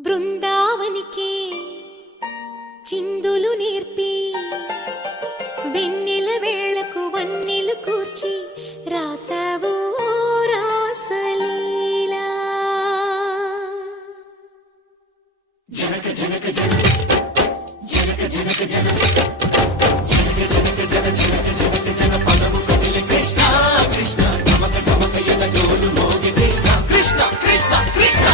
బృందావనికి చిందులు నేర్పి వెన్నెల వేళకు వన్నెలు కూర్చి రాసావు రాసలీలా. జనక జనక జన జనక జనక జన జనక జనక జన జనక జనక జన పదము కదిలి కృష్ణ కృష్ణ గమక గమక ఎద డోలు మోగి కృష్ణ కృష్ణ కృష్ణ కృష్ణ